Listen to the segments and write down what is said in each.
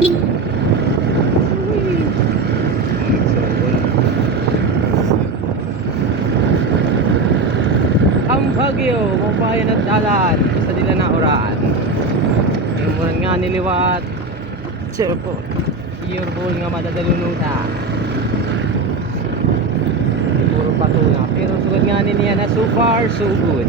Ang Baguio, mabayan at dalan sa dila na oraan. Yung murang nga niliwat. Cheerful. Yearball nga madadalunuta. Puro pato na. Pero sugad nga niya na so far so good.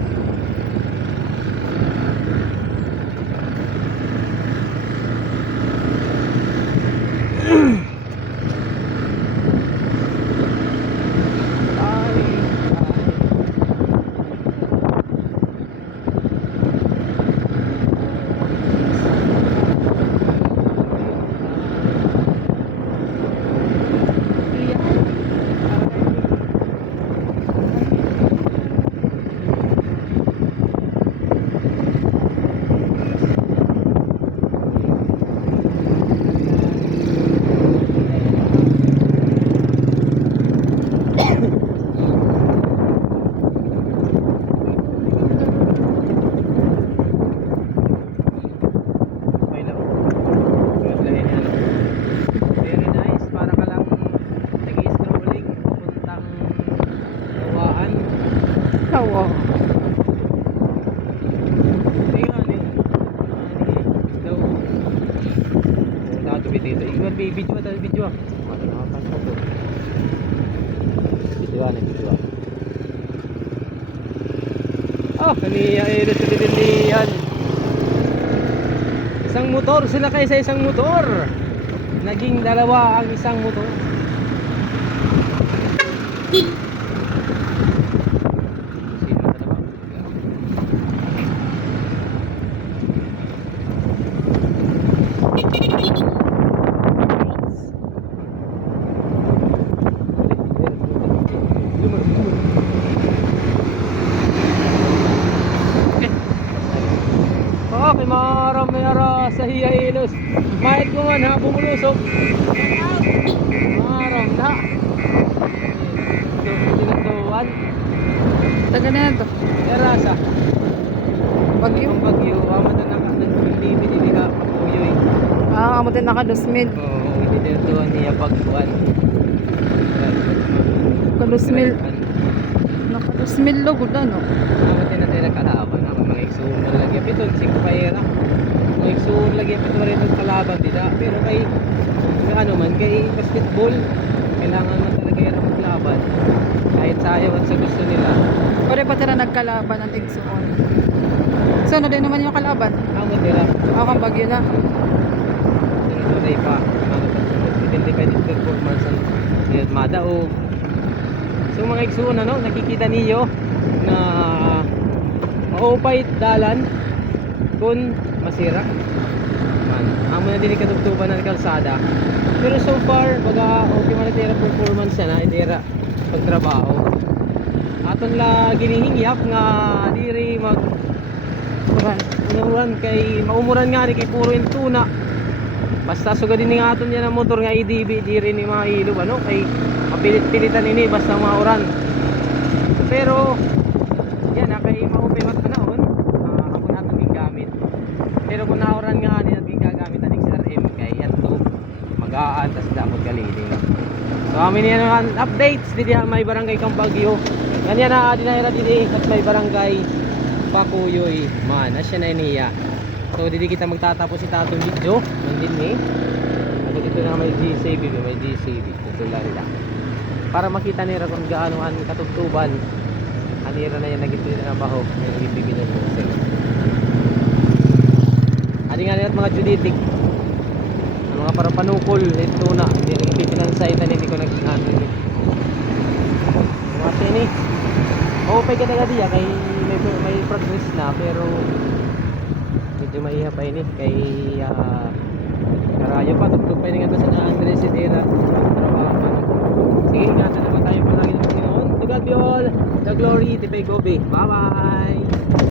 Oo. Oh, kaniya ito sa didilian. Isang motor sila kaysa isang motor. Naging dalawa ang isang motor. Okay, marami ara sa Hiyailos. Mahit ko nga na bumulusok. Maram na. Ito, tinagdawan. Taga na yan to. Terasa. Bagyo. Ang Bagyo, amat na naka-limit, hindi ka pakuyoy. Ah, amo din naka 2,000. Oo, hindi din doon niya pagkuhan. Naka 2,000. Naka 2,000 lo gud no. Amat din natin nakalaban. Ang mga igsuon lagi. Ito, 5 paera. Mga igsuon lagi. Ito rin ang kalaban dito. Pero kay, ano man, kay basketball, kailangan man talaga yan ang maglaban. Kahit sayaw at sa gusto nila. Pare pa tira nagkalaban ang igsuon. So ano din naman yung kalaban? Amo nila. Ako ang Bagyo na. Sunod-sunod pa. Depende pa din performance ang niyat madaog. So mga igsuon, ano, nakikita niyo na maupay dalan kung masira. Man, amo na din katugtuban ng kalsada. Pero so far, baga okay man na performance na itira pagtrabaho. Aton la ginihingyap nga diri mag unuran kay maumuran nga ni kay puro yung tuna. Basta sugad din nga aton yan ang motor nga IDB diri ni mga ilog, ano, kay mapilit-pilitan ini basta mauran. Pero yan kay maupay mat panahon, hapon aton gigamit. Pero kung nauran nga ni aton gagamit ang XRM kay ato magaan tas damot galili. So amin yan ang updates dito may barangay Kang Bagyo. Ganyan na dinayra dito at may barangay Pakuyoy man asya na niya. So dito kita magtatapos si tatong video nandin ni. At dito na may GCB, may GCB ito lang. Para makita nila kung gaano ang katugtuban. Anira na yan nagito na baho yung ibigin na po. Ani nga nila mga juditik. Ang mga para panukol ito na hindi pinansaytan hindi ko nag-ano ni. Mga tini. Okay ka talaga diya kay may progress na pero medyo maiha pa ini kay karayo pa tugtog pa ini nga sa Andres Sidera. Sige, ingatan naman tayo palagi ng Panginoon. To God be all the glory, Tipay Gobe. Bye bye.